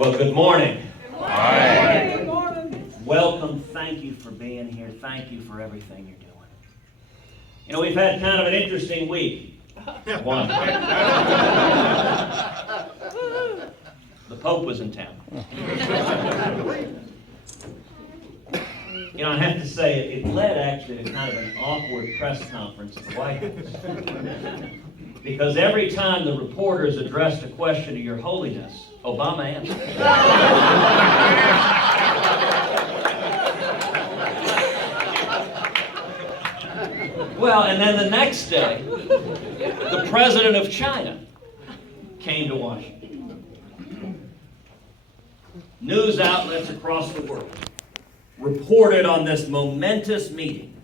Well, good morning. Hi. Good morning. Welcome. Thank you for being here. Thank you for everything you're doing. You know, we've had kind of an interesting week. One. The Pope was in town. You know, I have to say, it led actually to kind of an awkward press conference at the White House. Because every time the reporters addressed a question to Your Holiness, Obama answered. Well, and then the next day, the president of China came to Washington. News outlets across the world reported on this momentous meeting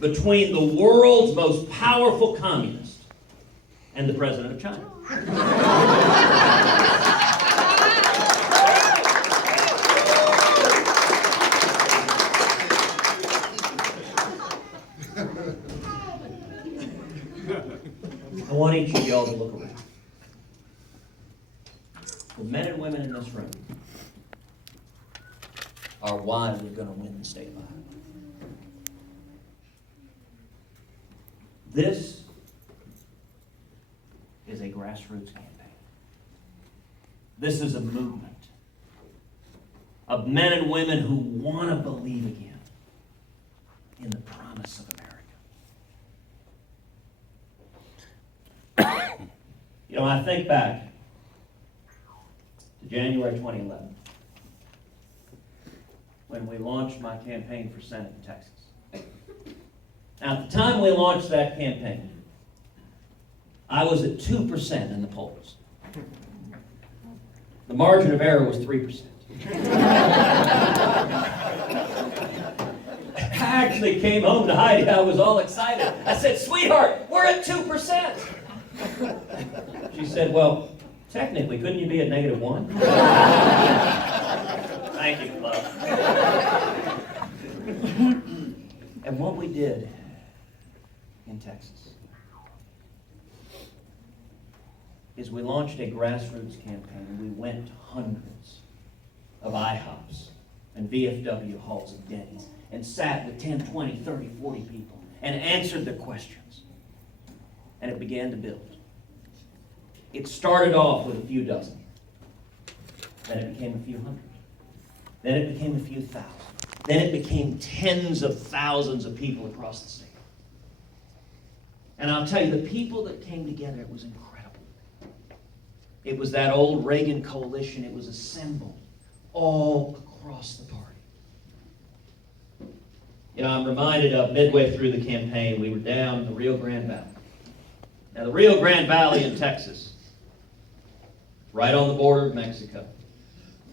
between the world's most powerful communist and the president of China. I want each of y'all to look around. The men and women in this room are why we're going to win the state of Iowa. This is a grassroots campaign. This is a movement of men and women who want to believe again in the promise of America. You know, I think back to January 2011 when we launched my campaign for Senate in Texas. Now, at the time we launched that campaign, I was at 2% in the polls. The margin of error was 3%. I actually came home to Heidi. I was all excited. I said, "Sweetheart, we're at 2%. She said, "Well, technically, couldn't you be at -1? Thank you, love. And what we did in Texas is we launched a grassroots campaign. We went to hundreds of IHOPs and VFW halls and Denny's and sat with 10, 20, 30, 40 people and answered their questions. And it began to build. It started off with a few dozen. Then it became a few hundred. Then it became a few thousand. Then it became tens of thousands of people across the state. And I'll tell you, the people that came together, it was incredible. It was that old Reagan coalition. It was assembled all across the party. You know, I'm reminded of midway through the campaign, we were down in the Rio Grande Valley. Now, the Rio Grande Valley in Texas, right on the border of Mexico.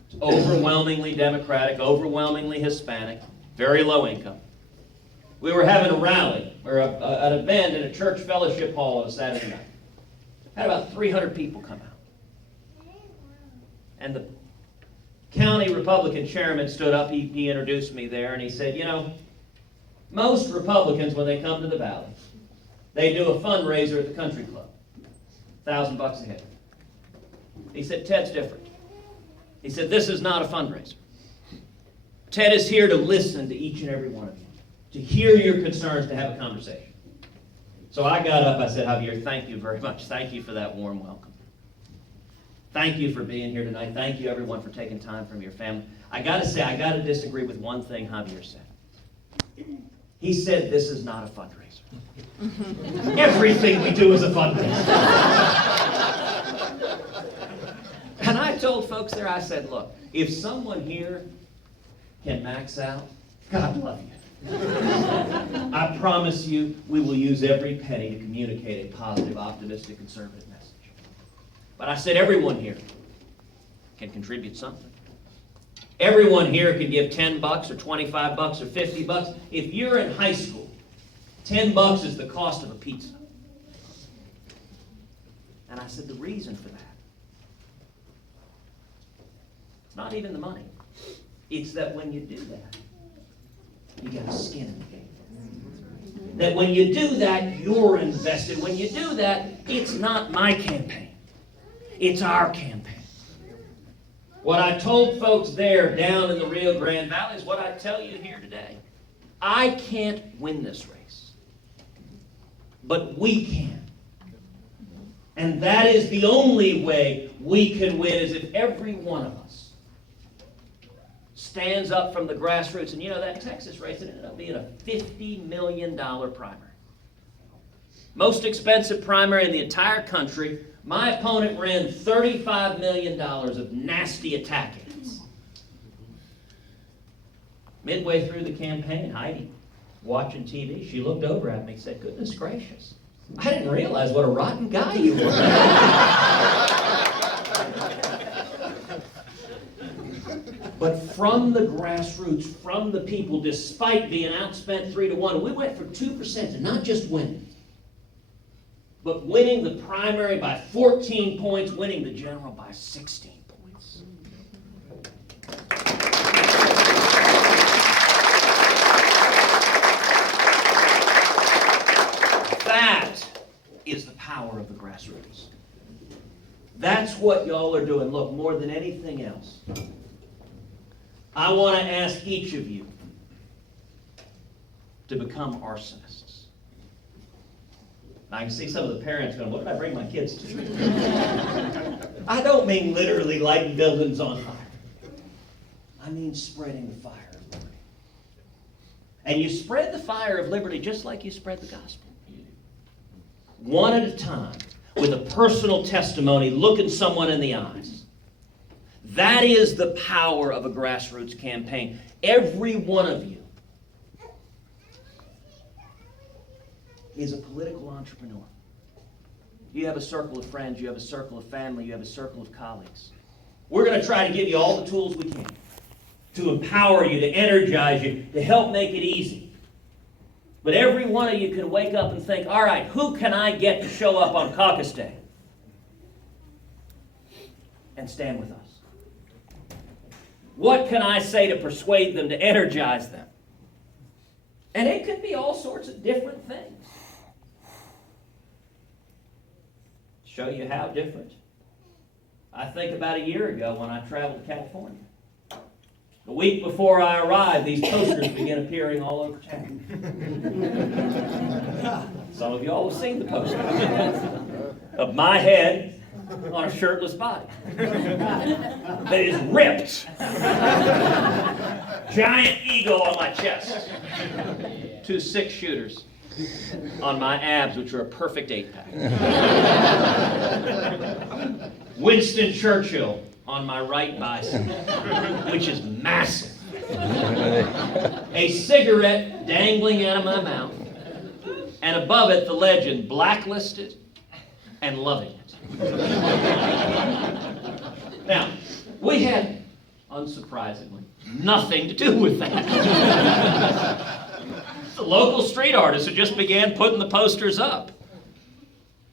It's overwhelmingly Democratic, overwhelmingly Hispanic, very low income. We were having a rally, or an event in a church fellowship hall on a Saturday night. Had about 300 people come out. And the county Republican chairman stood up, he introduced me there, and he said, "You know, most Republicans, when they come to the valley, they do a fundraiser at the country club, $1,000 a head." He said, "Ted's different." He said, "This is not a fundraiser. Ted is here to listen to each and every one of you, to hear your concerns, to have a conversation." So I got up, I said, "Javier, thank you very much. Thank you for that warm welcome. Thank you for being here tonight. Thank you, everyone, for taking time from your family." I got to say, I got to disagree with one thing Javier said. He said, "This is not a fundraiser." Everything we do is a fundraiser. And I told folks there, I said, "Look, if someone here can max out, God love you. I promise you, we will use every penny to communicate a positive, optimistic, conservative message." But I said, everyone here can contribute something. Everyone here can give $10 or $25 or $50. If you're in high school, $10 is the cost of a pizza. And I said, the reason for that, it's not even the money. It's that when you do that, you got skin in the game. That when you do that, you're invested. When you do that, it's not my campaign. It's our campaign. What I told folks there down in the Rio Grande Valley is what I tell you here today. I can't win this race, but we can. And that is the only way we can win, is if every one of us stands up from the grassroots. And you know, that Texas race, it ended up being a $50 million primary. Most expensive primary in the entire country. My opponent ran $35 million of nasty attack ads. Midway through the campaign, Heidi, watching TV, she looked over at me and said, "Goodness gracious, I didn't realize what a rotten guy you were." But from the grassroots, from the people, despite being outspent 3-1, we went for 2% and not just winning, but winning the primary by 14 points, winning the general by 16 points. That is the power of the grassroots. That's what y'all are doing. Look, more than anything else, I want to ask each of you to become arsonists. Now, I can see some of the parents going, "What did I bring my kids to?" I don't mean literally lighting buildings on fire. I mean spreading the fire of liberty. And you spread the fire of liberty just like you spread the gospel. One at a time, with a personal testimony, looking someone in the eyes. That is the power of a grassroots campaign. Every one of you is a political entrepreneur. You have a circle of friends, you have a circle of family, you have a circle of colleagues. We're going to try to give you all the tools we can to empower you, to energize you, to help make it easy. But every one of you can wake up and think, all right, who can I get to show up on caucus day and stand with us? What can I say to persuade them, to energize them? And it could be all sorts of different things. Show you how different. I think about a year ago when I traveled to California. The week before I arrived, these posters began appearing all over town. Some of y'all have seen the posters of my head on a shirtless body that is ripped. Giant eagle on my chest. 2 6-shooters on my abs, which are a perfect 8-pack. Winston Churchill on my right bicep, which is massive. A cigarette dangling out of my mouth, and above it the legend, "Blacklisted and loving it." Now, we had, unsurprisingly, nothing to do with that. The local street artists who just began putting the posters up.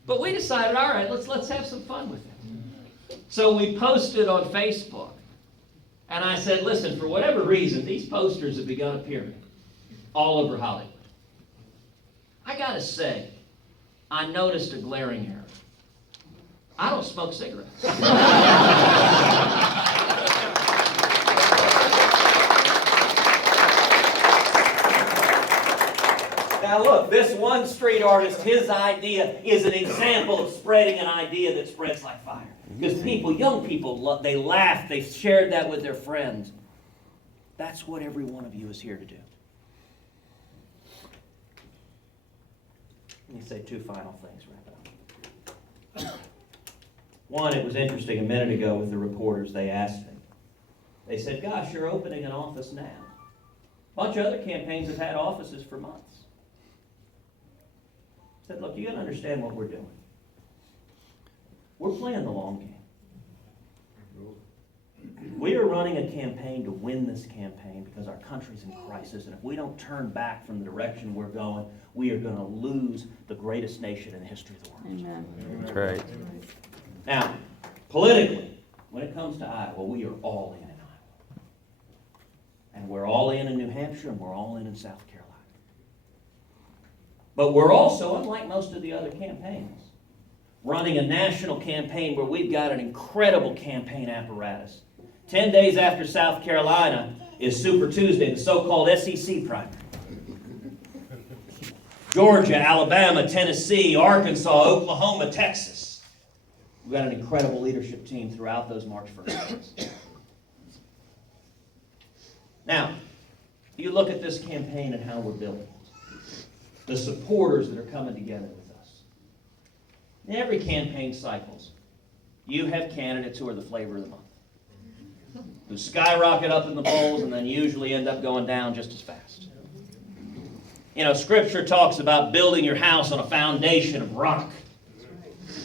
But we decided, all right, let's have some fun with it. So we posted on Facebook, and I said, listen, for whatever reason, these posters have begun appearing all over Hollywood. I gotta say, I noticed a glaring error. I don't smoke cigarettes. Now look, this one street artist, his idea is an example of spreading an idea that spreads like fire. Because people, young people, they laugh, they shared that with their friends. That's what every one of you is here to do. Let me say 2 final things, wrap it up. One, it was interesting a minute ago with the reporters, they asked me. They said, gosh, you're opening an office now. A bunch of other campaigns have had offices for months. I said, look, you got to understand what we're doing. We're playing the long game. We are running a campaign to win this campaign because our country's in crisis, and if we don't turn back from the direction we're going, we are going to lose the greatest nation in the history of the world. Amen. That's right. Now, politically, when it comes to Iowa, we are all in Iowa. And we're all in New Hampshire, and we're all in South Carolina. But we're also, unlike most of the other campaigns, running a national campaign where we've got an incredible campaign apparatus 10 days after South Carolina is Super Tuesday, the so-called SEC primary. Georgia, Alabama, Tennessee, Arkansas, Oklahoma, Texas. We've got an incredible leadership team throughout those March 1st days. Now, you look at this campaign and how we're building it. The supporters that are coming together with us. In every campaign cycles, you have candidates who are the flavor of the month, who skyrocket up in the polls and then usually end up going down just as fast. You know, Scripture talks about building your house on a foundation of rock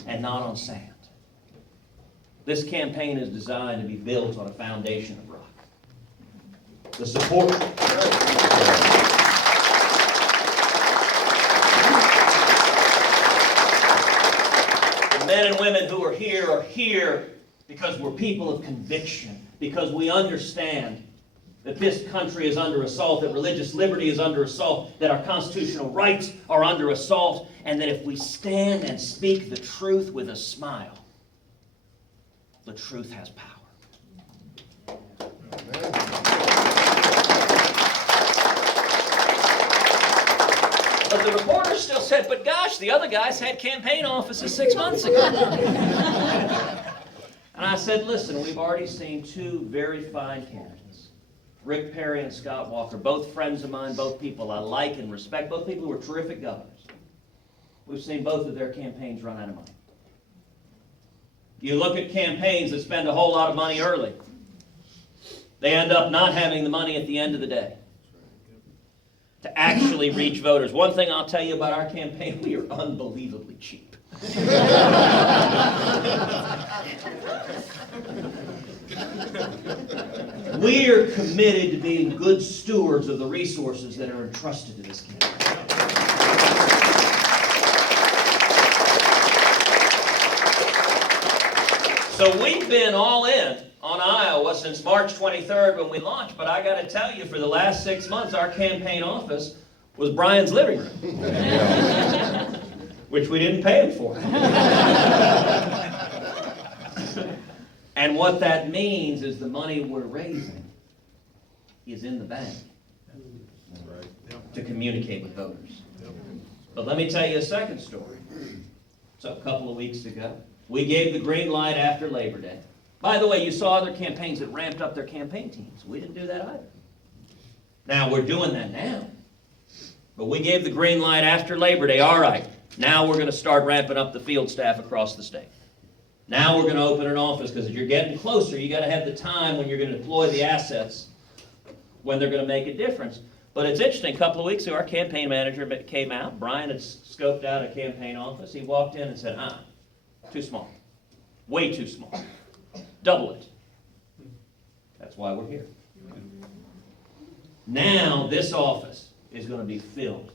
and not on sand. This campaign is designed to be built on a foundation of rock. The support. The men and women who are here because we're people of conviction, because we understand that this country is under assault, that religious liberty is under assault, that our constitutional rights are under assault, and that if we stand and speak the truth with a smile, the truth has power. Amen. But the reporter still said, but gosh, the other guys had campaign offices 6 months ago. And I said, listen, we've already seen two very fine candidates, Rick Perry and Scott Walker, both friends of mine, both people I like and respect, both people who were terrific governors. We've seen both of their campaigns run out of money. You look at campaigns that spend a whole lot of money early. They end up not having the money at the end of the day to actually reach voters. One thing I'll tell you about our campaign, we are unbelievably cheap. We are committed to being good stewards of the resources that are entrusted to this campaign. So we've been all in on Iowa since March 23rd when we launched, but I got to tell you, for the last 6 months, our campaign office was Brian's living room, which we didn't pay him for. And what that means is the money we're raising is in the bank to communicate with voters. But let me tell you a second story. So a couple of weeks ago, we gave the green light after Labor Day. By the way, you saw other campaigns that ramped up their campaign teams. We didn't do that either. Now, we're doing that now. But we gave the green light after Labor Day. All right, now we're going to start ramping up the field staff across the state. Now we're going to open an office, because as you're getting closer, you got to have the time when you're going to deploy the assets when they're going to make a difference. But it's interesting, a couple of weeks ago, our campaign manager came out. Brian had scoped out a campaign office. He walked in and said, too small. Way too small. Double it. That's why we're here. Now this office is going to be filled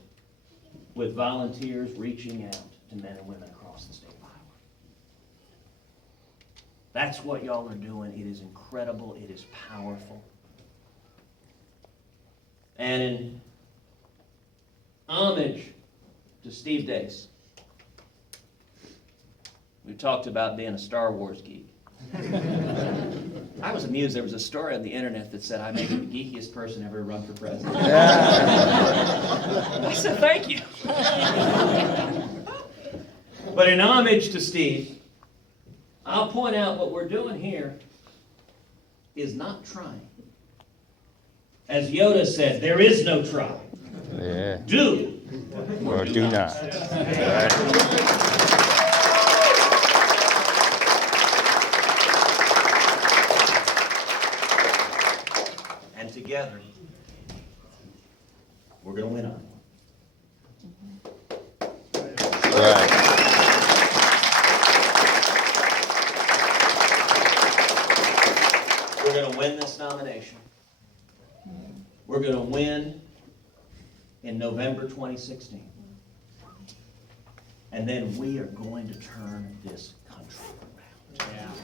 with volunteers reaching out to men and women across the state of Iowa. That's what y'all are doing. It is incredible. It is powerful. And in homage to Steve Dace, we talked about being a Star Wars geek. I was amused. There was a story on the internet that said I may be the geekiest person ever to run for president. I said, thank you. But in homage to Steve, I'll point out what we're doing here is not trying. As Yoda said, there is no try. Yeah. Do Or do not. And together, we're going to win on it. Right. We're going to win this nomination. We're going to win in November 2016. And then we are going to turn this country around.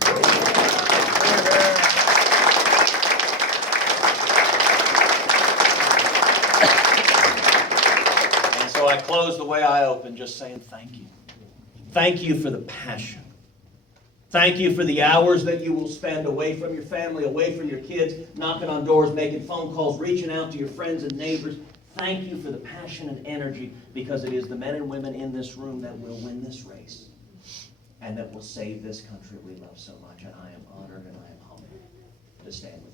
And so I close the way I opened, just saying thank you. Thank you for the passion Thank you for the hours that you will spend away from your family, away from your kids, knocking on doors, making phone calls, reaching out to your friends and neighbors. Thank you for the passion and energy, because it is the men and women in this room that will win this race and that will save this country we love so much. And I am honored and I am humbled to stand with you.